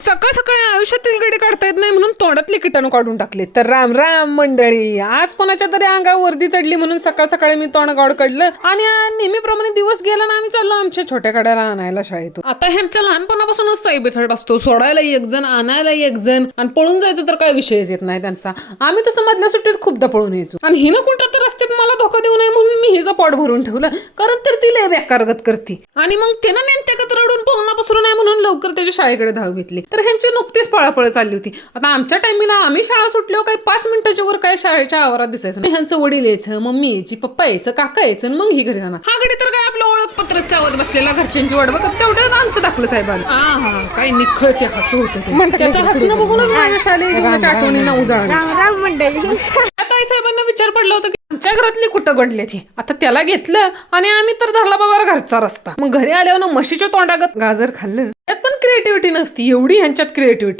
सकाळ सकाळी आयुष्यातील गडी काढता येत नाही म्हणून तोंडातले किटाणू काढून टाकले. तर राम राम मंडळी, आज कोणाच्या तरी अंगावर वर्दी चढली म्हणून सकाळ सकाळी मी तोंड गाड काढलं आणि नेहमीप्रमाणे दिवस गेला ना आम्ही चाललो आमच्या छोट्या कड्याला आणायला शाळेतून. आता ह्यांच्या लहानपणापासूनच साईबेथड असतो, सोडायला एक जण आणायला एक जण आणि पळून जायचं तर काय विषयच येत नाही त्यांचा. आम्ही तसं मधल्या सुट्टीत खूपदा पळून यायचो आणि हिनं कोणत्या तर रस्त्यात मला धोका देऊ नये म्हणून मी हिचं पोट भरून ठेवलं, कारण तर ती लय बेकारगत करती आणि मग त्यानं नेमत्यागत रडून पोहणं पसरू नये म्हणून लवकर त्याच्या शाळेकडे धाव घेतली. तर ह्यांची नुकतीच पळापळ चालली होती. आता आमच्या टाइमीला आम्ही शाळा सुटल्यावर काही 5 मिनिटाच्या वर काय शाळेच्या आवारात दिसायचं. ह्यांचं वडील यायचं, मम्मी यायची, पप्पा यायचं, काका यायचं आणि मग ही घरी जाणार. हा घडी तर काय आपलं ओळखपत्रच चावत बसलेला घरच्यांची वाट बघत तेवढ्यात आमचं दाखलं साहेबांना. हा काय निखळ ते हसू होतं, त्याचं हसणं बघूनच माझ्या शालेय जीवनाच्या आठवणींना उजाळलं. आता साहेबांना विचार पडला होता की आमच्या घरातली कुठं गणले ती. आता त्याला घेतलं आणि आम्ही तर धरला बाबा घरचा रस्ता. मग घरी आल्यावर म्हशीच्या तोंडागत गाजर खाल्लं. त्यात पण क्रिएटिव्हिटी नसती, एवढी ह्यांच्यात क्रिएटिव्हिटी.